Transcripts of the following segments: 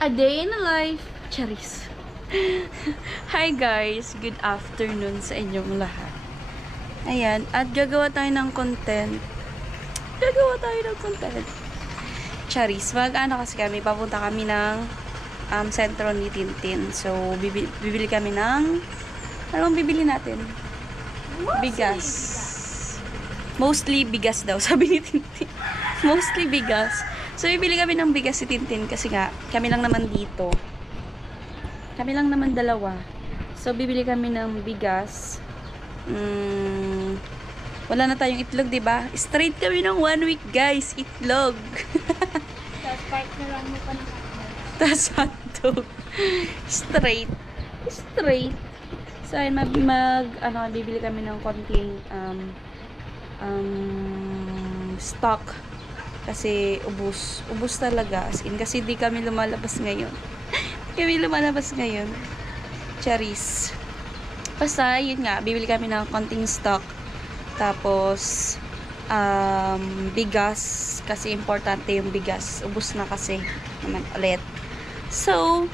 A day in a life. Charis. Hi guys, good afternoon sa inyong lahat. Ayan, at gagawa tayo ng content. Charis, mag-ano kasi kami, papunta kami ng sentro ni Tintin. So, bibili kami ng, ano bang bibili natin? Bigas. Mostly bigas daw, sabi ni Tintin. Mostly bigas. So, bibili kami ng bigas si Tintin kasi nga, kami lang naman dito. Kami lang naman dalawa. So, bibili kami ng bigas. Wala na tayong itlog, diba? Straight kami ng 1 week, guys. Itlog. Tapos partner lang mo pa ng Tapos hotdog. Straight. So, ayun, bibili kami ng konting stock. Kasi ubos talaga, as in, kasi di kami lumalabas ngayon. Charis. Basta yun nga, bibili kami ng konting stock, tapos bigas, kasi importante yung bigas, ubos na kasi naman ulit. So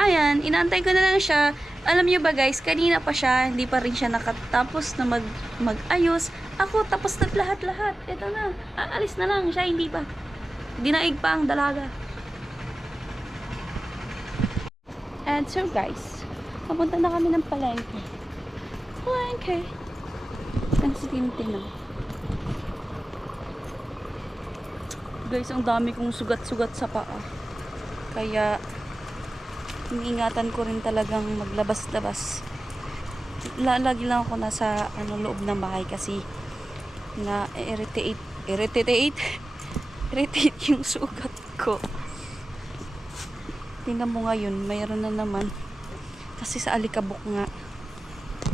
ayan, inaantay ko na lang siya. Alam niyo ba guys, kanina pa siya, hindi pa rin siya nakatapos na mag-ayos. Ako, tapos na lahat. Ito na, aalis na lang siya, hindi pa. Dinaig pa ang dalaga. And so guys, papunta na kami ng palengke. Ang si Tintin, oh. Guys, ang dami kong sugat-sugat sa paa. Kaya iniingatan ko rin talagang maglabas-labas. Lagi lang ako nasa loob ng bahay kasi irritate yung sugat ko. Tingnan mo ngayon, mayroon na naman. Kasi sa alikabok nga.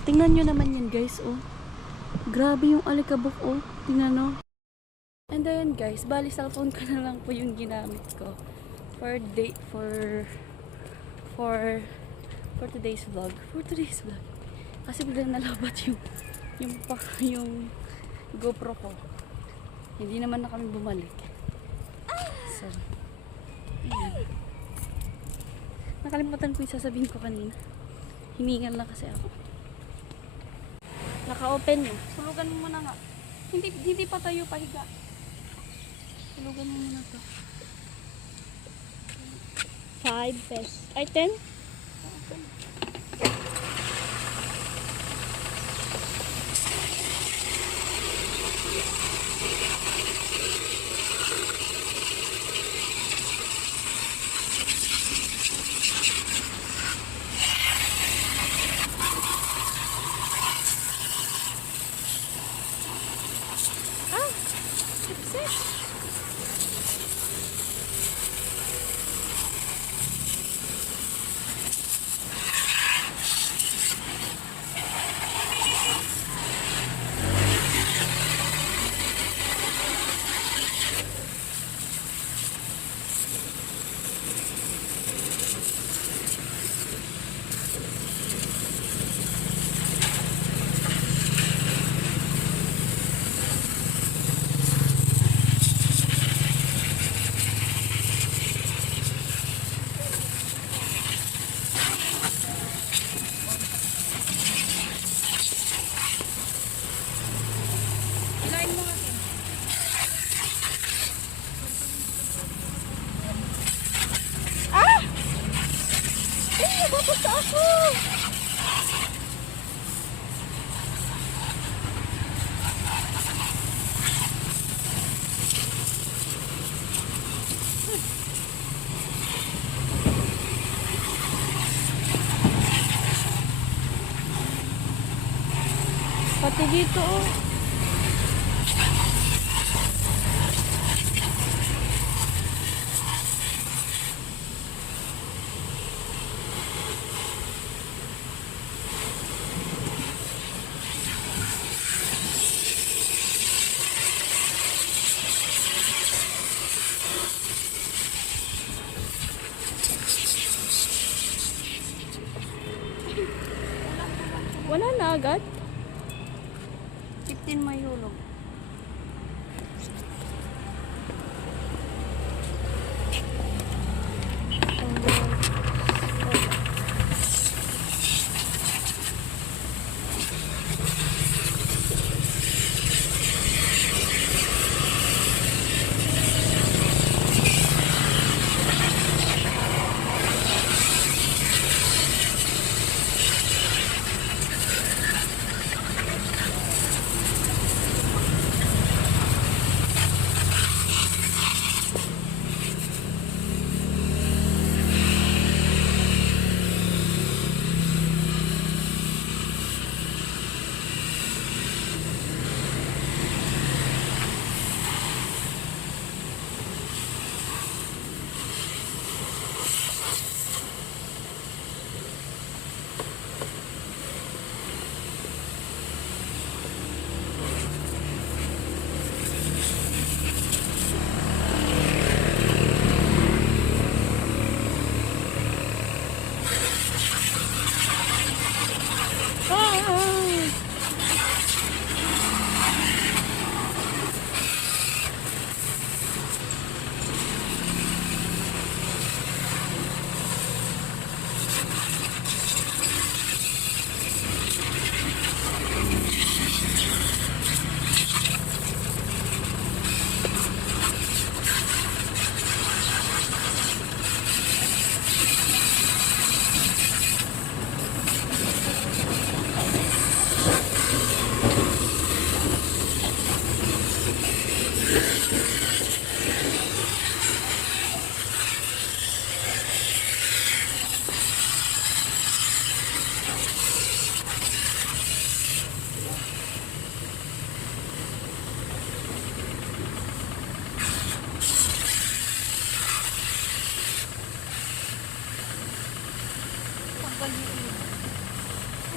Tingnan nyo naman yan guys, oh. Grabe yung alikabok, oh. Tingnan, oh. And then guys, bali cellphone ko na lang po yung ginamit ko for today's vlog. Kasi biglang nalabat yung GoPro ko. Hindi naman na kami bumalik. So, ayan. Nakalimutan ko yung sasabihin ko kanina. Hiningal na kasi ako. Naka-open na. Sulugan mo muna nga. Hindi pa tayo pahiga. Sulugan mo muna to. 5 pesos. Ay, 10? Pati dito, oh. Wala na agad. 15 may hulog.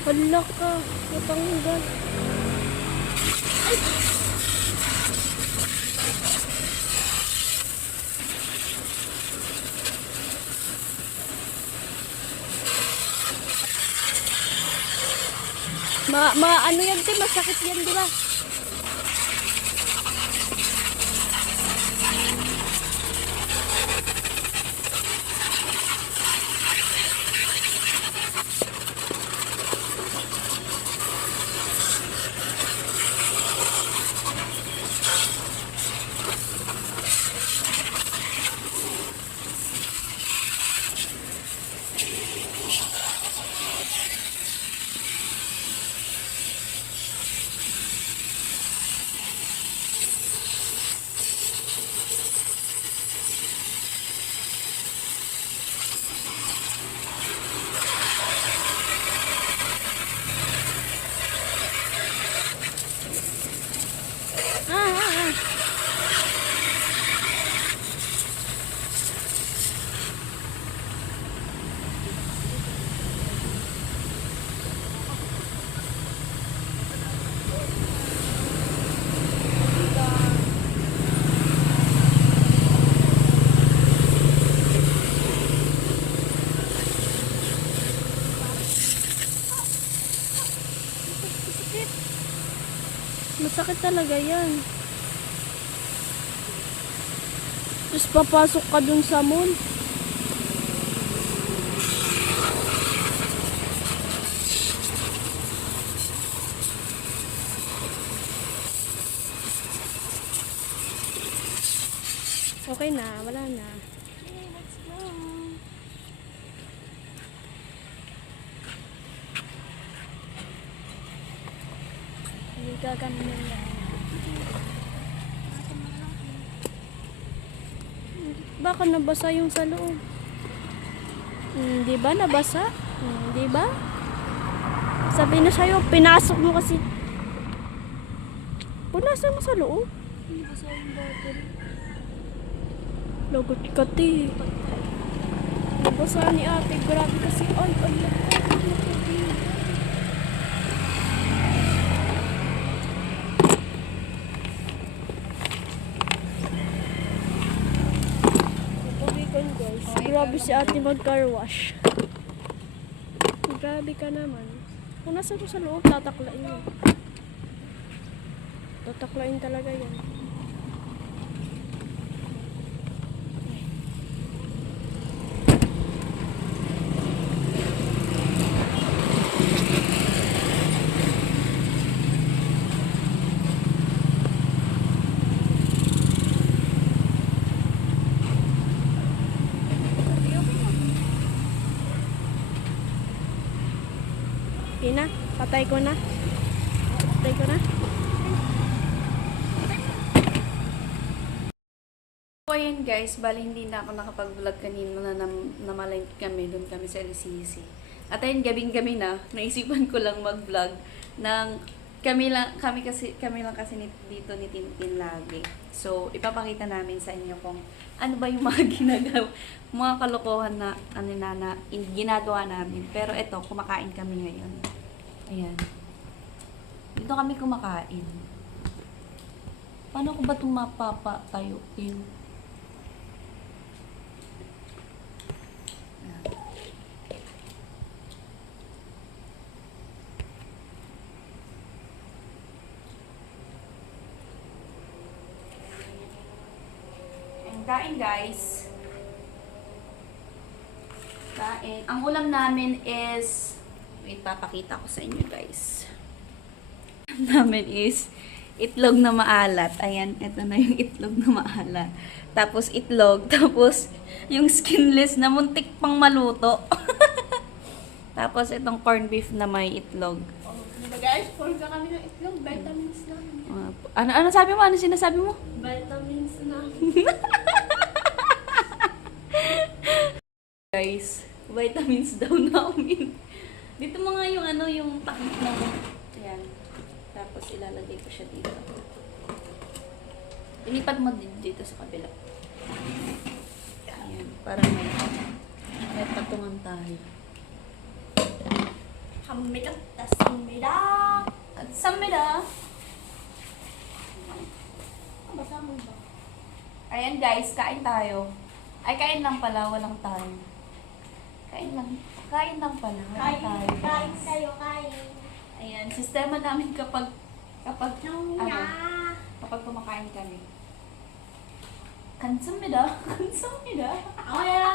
Hala ka. Natanggal. Ano yan, te? Masakit yan, di ba? Masakit talaga yan. Tapos papasok ka dun sa mall. Okay na, wala na. Okay, let's go. Hindi gaganon yan. Baka nabasa yung sa loob. Di ba nabasa? Di ba? Sabi na sa'yo, pinasok mo kasi. Punasan mo sa loob. Nabasa yung bottle. Lagot ka, te. Nabasa ni ate. Grabe kasi. Ay, guys. Grabe si ate mag-car wash. Grabe ka naman. Kung nasa to sa loob, tataklain yun. Tataklain talaga yan. Ina, patay ko na. Patay ko na. So, ayan guys, bali hindi na ako nakapag-vlog kanina na namalay kami, doon kami sa LCC. At ayun, gabing-gabi na, naisipan ko lang mag-vlog ng kami lang kasi dito ni Tintin lagi. So, ipapakita namin sa inyo kung ano ba yung mga mga kalokohan na ginagawa namin. Pero eto, kumakain kami ngayon. Ayan. Dito kami kumakain. Paano ko ba itong mapapatayuin? Kain guys. Kain. Ang ulam namin is, wait, papakita ko sa inyo guys. Namin is itlog na maalat. Ayan, ito na yung itlog na maalat. Tapos itlog, tapos yung skinless na muntik pang maluto. Tapos itong corned beef na may itlog. Oh, diba guys, full ka kami ng itlog, vitamins na. Ano sabi mo? Ano sinasabi mo? Vitamins na. Guys, vitamins daw namin. Dito mo nga yung yung takip na mo. Ayan. Tapos ilalagay ko siya dito. Ilipat mo din dito sa kabila. Ayan. Para may patungan tayo. 감사합니다. Kamsamida! Basa mo ba? Ayan guys, kain tayo. Ay, kain lang pala, walang tayo. Kain lang pala, walang tayo. Kain kayo, kain. Ayan, sistema namin kapag Nungya. kapag kumakain kami. Kamsamida! Kamsamida! Oya.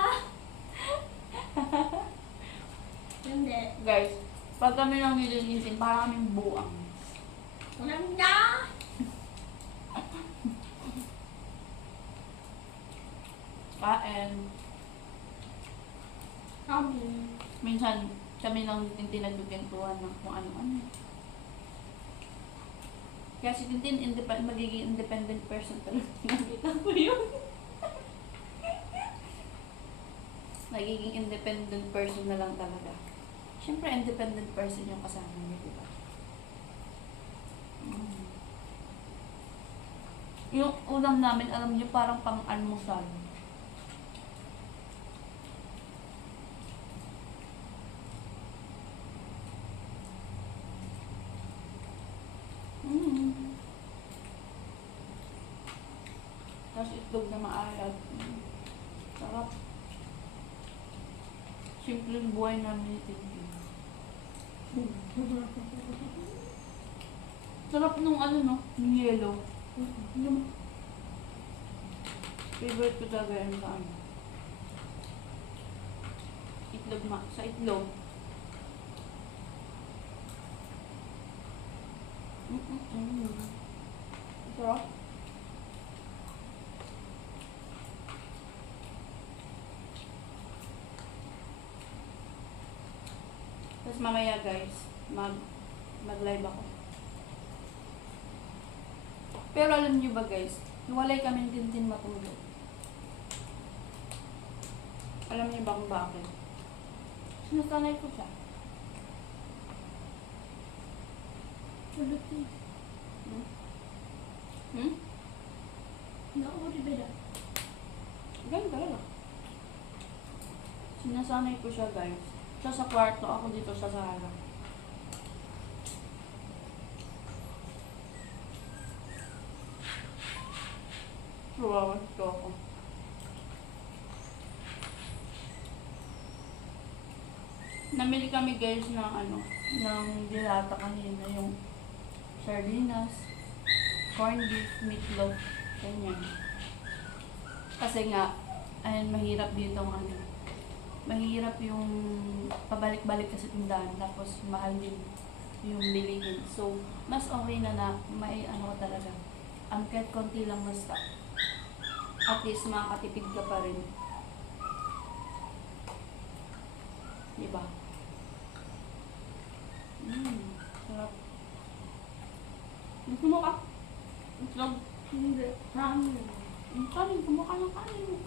Hindi. Guys, pag kami lang nililisin, parang kaming buang. Nungya. Kain. Kami. Minsan, kami lang din tinagbigentuhan ng kung ano-ano. Kaya si Tintin, magiging independent person talaga. Nakita ko yun. Nagiging independent person na lang talaga. Siyempre, independent person yung kasama niya, di ba? Yung ulam namin, alam niyo, parang pang-almusal. Tapos itlog na maalat. Sarap. Simpleng buhay namin ni Tintin. Sarap nung ano no, yung yellow. Yung favorite ko talaga yan sa ano. Itlog sa itlog. Sarap. Tapos mamaya guys, mag-live ako. Pero alam niyo ba guys, walay kami Tintin matulog. Alam niyo ba kung bakit? Sinasanay ko siya. Tulog eh. Nauri ba na? Ganun talaga. Sinasanay ko siya guys. Siya sa kwarto, ako dito sa sala. Suwawas ko ako. Namili kami guys ng ano, ng dilata kanina, yung sardinas, corned beef, meatloaf, ganyan. Kasi nga, ayun, mahirap dito ang ano. Mahirap yung pabalik-balik kasi tindahan, tapos mahal din yung bilihin. So, mas okay na may ano ka talaga. Ang kahit konti lang basta. At least makakatipid ka pa rin. Diba? Sarap. Gusto mo ka? Itlog? Hindi. Ramen. Ang kanin, kumaka ng kanin mo.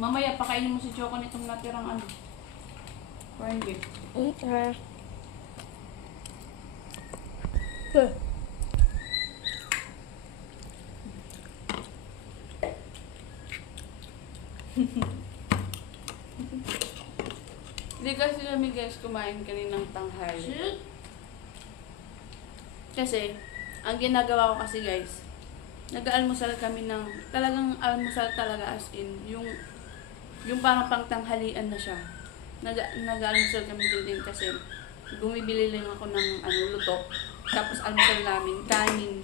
Mamaya, pakainin mo si Choco nitong natirang ano. Corned beef. Hindi kasi kami guys kumain kaninang tanghali. Kasi, ang ginagawa ko kasi guys, nag-almusal kami ng, talagang almusal talaga as in, yung parang pangtanghalian na siya. Nag-almusal kami din kasi bumibili lang ako ng luto. Tapos almusal namin, kanin.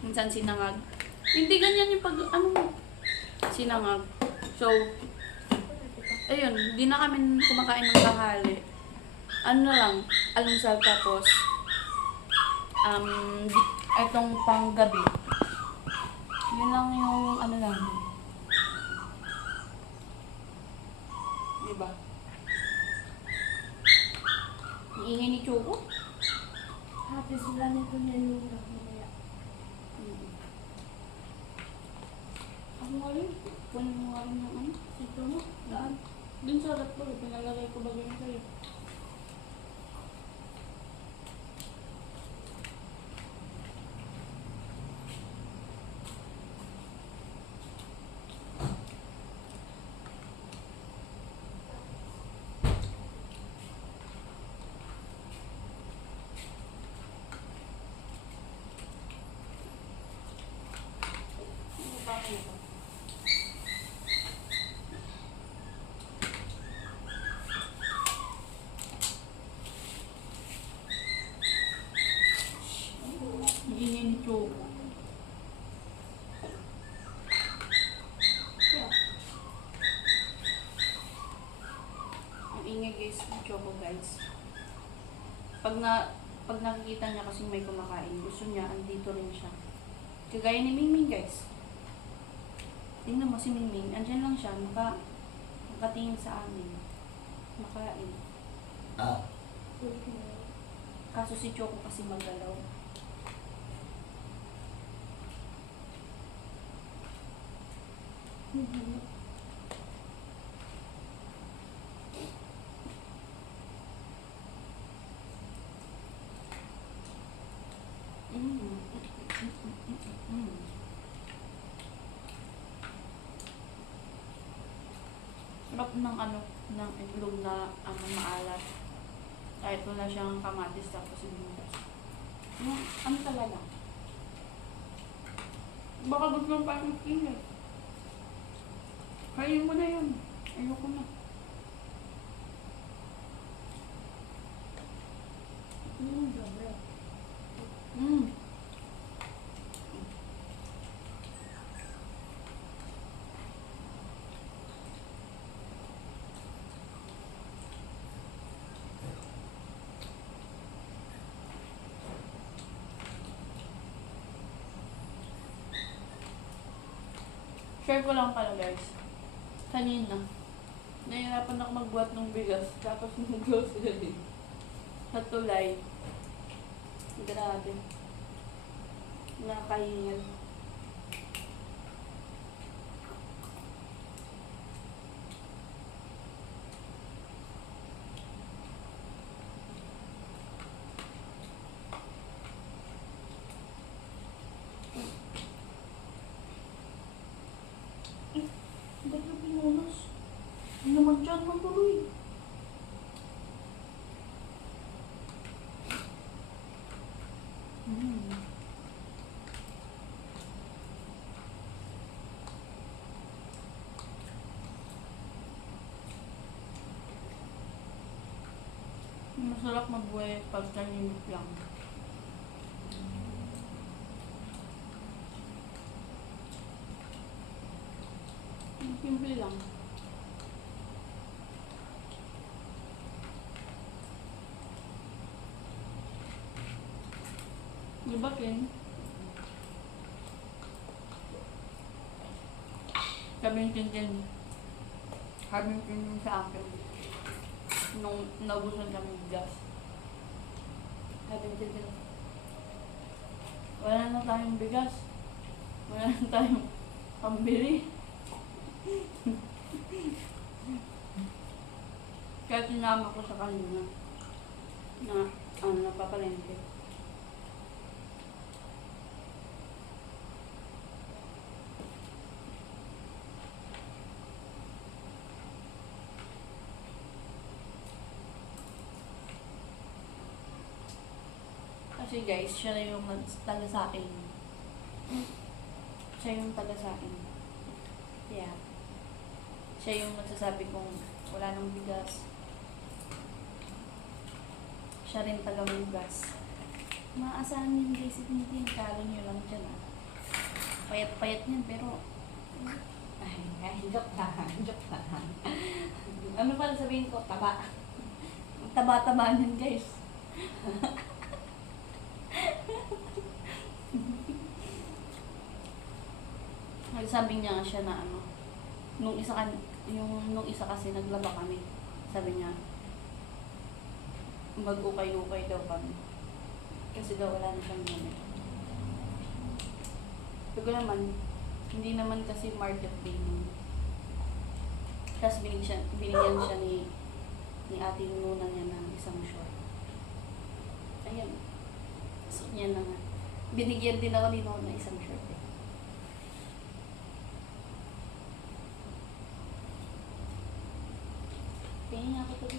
Minsan sinangag. Hindi ganyan yung pag, sinangag. So, ayun, di na kami kumakain ng tanghali. Ano na lang, almusal tapos, itong panggabi. Yun lang yung ano namin. Diba? Iingay ni Choco. Happy sila nito niya yung mamaya. Ako nga rin. Kunin mo nga rin yung ano. Ito mo. Daan. Dun sa laptop. Pinalagay ko bagay sa'yo. akin ito. Ang ingay ni Choco. Yeah. Ang ingay guys ni Choco guys. Pag nakikita niya kasing may kumakain, gusto niya andito rin siya. Kagaya ni Mingming guys. Tingnan mo si Mingming, andyan lang siya, nakatingin sa amin. Makain. Kaso si Choco kasi magalaw. Sarap ng ng itlog na maalat. Kahit wala siyang kamatis tapos sibuyas. Ano talaga? Baka gusto mo pa yung init. Kainin mo na yun. Ayoko na. Grabe. Share ko lang pala guys. Kanina, nahihirapan ako magbuhat ng bigas. Tapos ng grocery. Sa tulay. Grabe. Nakakahingal. Ba't yung pinunas? Hindi naman dyan matuloy. Masarap mabuhay pag tahimik lang. Simple lang. Diba, Ken? Kaming tintin sa akin. Nung naubusan kami gas. Kaming tintin. Wala na tayong bigas. Wala na tayong pambili. Kaya tinama ko sa kanina na napapalengke. Kasi guys, siya na yung taga sa akin. Siya yung taga sa akin. Yeah. Siya yung nagsasabi kung wala nang bigas. Siya rin taga bigas. Maasahan niyo guys, hindi kalo niyo lang dyan Payat-payat niyan pero joke lang. Ano pala sabihin ko? Taba. Taba-taba niyan guys. Sabi niya siya na nung isa kasi naglaba kami. Sabi niya mag-ukay-ukay daw kami. Kasi daw wala na siyang gamit. Pero naman, hindi naman kasi market day nun. Tapos binigyan siya ni ate Nuna niya ng isang short. Ayan. So niya na nga. Binigyan din ako ni Nona ng isang short Kaya nga ako